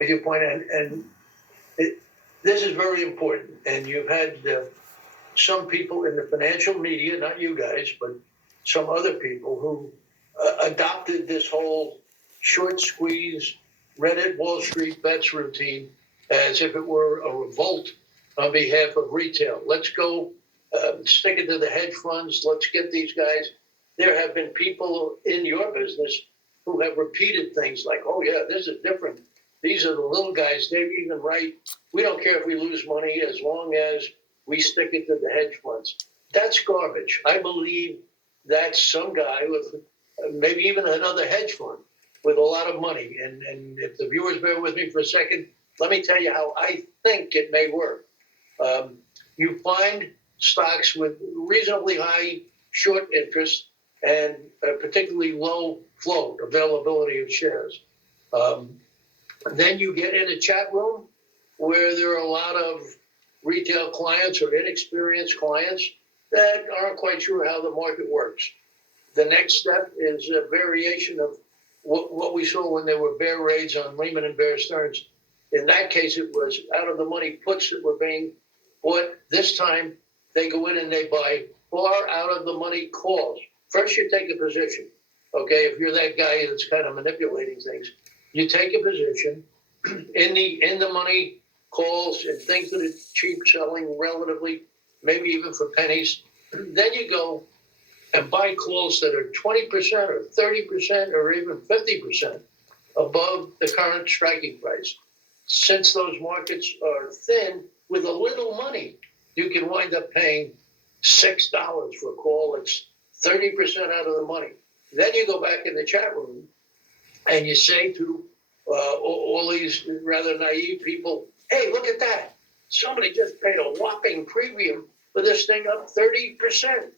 with your point, and this is very important. And you've had some people in the financial media, not you guys, but some other people who adopted this whole short squeeze, Reddit Wall Street bets routine as if it were a revolt on behalf of retail. Let's go stick it to the hedge funds. Let's get these guys. There have been people in your business who have repeated things like, oh, yeah, this is different. These are the little guys. They're even right. We don't care if we lose money as long as we stick it to the hedge funds. That's garbage. I believe that's some guy with maybe even another hedge fund with a lot of money. And if the viewers bear with me for a second, let me tell you how I think it may work. You find stocks with reasonably high short interest and particularly low float availability of shares. Then you get in a chat room where there are a lot of retail clients or inexperienced clients that aren't quite sure how the market works. The next step is a variation of what we saw when there were bear raids on Lehman and Bear Stearns. In that case, it was out of the money puts that were being bought. This time, they go in and they buy far out of the money calls. First, you take a position. Okay, if you're that guy that's kind of manipulating things, you take a position in the money calls and things that are cheap selling relatively, maybe even for pennies. Then you go and buy calls that are 20% or 30% or even 50% above the current striking price. Since those markets are thin, with a little money, you can wind up paying $6 for a call that's 30% out of the money. Then you go back in the chat room and you say to all these rather naive people, hey, look at that. Somebody just paid a whopping premium for this thing up 30%.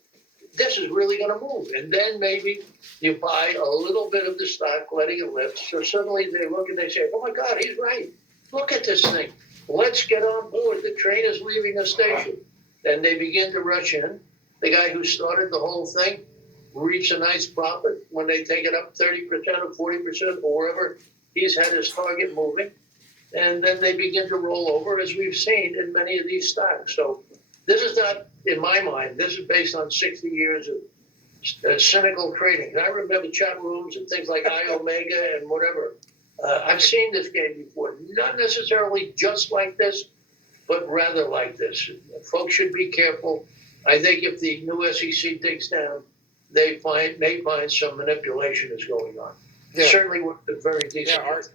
This is really going to move. And then maybe you buy a little bit of the stock, letting it lift. So suddenly they look and they say, oh, my God, he's right. Look at this thing. Let's get on board. The train is leaving the station. And they begin to rush in. The guy who started the whole thing reaps a nice profit when they take it up 30% or 40% or wherever he's had his target moving. And then they begin to roll over, as we've seen in many of these stocks. So this is not, in my mind, this is based on 60 years of cynical trading. And I remember chat rooms and things like iOmega and whatever. I've seen this game before, not necessarily just like this, but rather like this. Folks should be careful. I think if the new SEC digs down, they may find some manipulation is going on. Yeah. Certainly with a very decent. Yeah, Art,